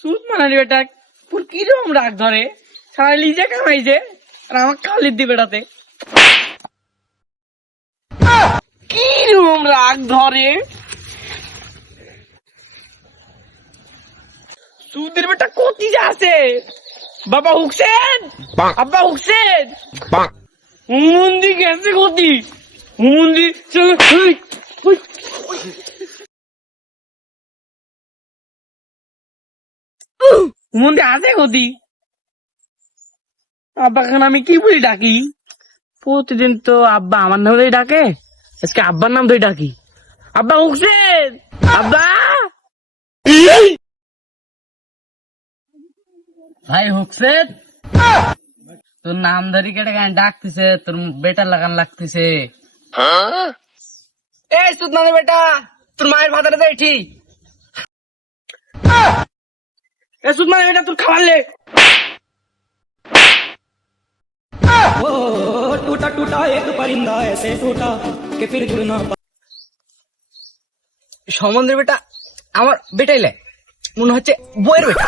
সুদ মানানি বেটা তোর কিরকম রাগ ধরে, সারা লিজে কামাইছে আর আমার খালিদ দি বেটাতে কিরকম রাগ ধরে। সুদের বেটা কতি যা আছে, বাবা হুকসেন, আব্বা হুকসেন, হুমন্দি গেছে কতি, হুমন্দি হুমন্দি আছে কতি। আব্বাকে আমি কি বলি ডাকি, প্রতিদিন তো আব্বা আমার নাম ধরেই ডাকে, আজকে আব্বার নাম ধরে ডাকি, আব্বা হুকসেন, আব্বা। ভাই হুকসেন, তোর নাম ধরি কেটে গান ডাকতেছে, তোর বেটার লাগান লাগতেছে। এই সুদ মানে বেটা, তোর মায়ের ভাতারে দেয় ঠিক। এ সুদ মানে বেটা তোর খাবার লে। टूटा टूटा एक परिंदा ऐसे टूटा कि फिर जुड़ ना সমন্দ্রের বেটা আমার বেটাইলে মনে হচ্ছে বইয়ের বেটা।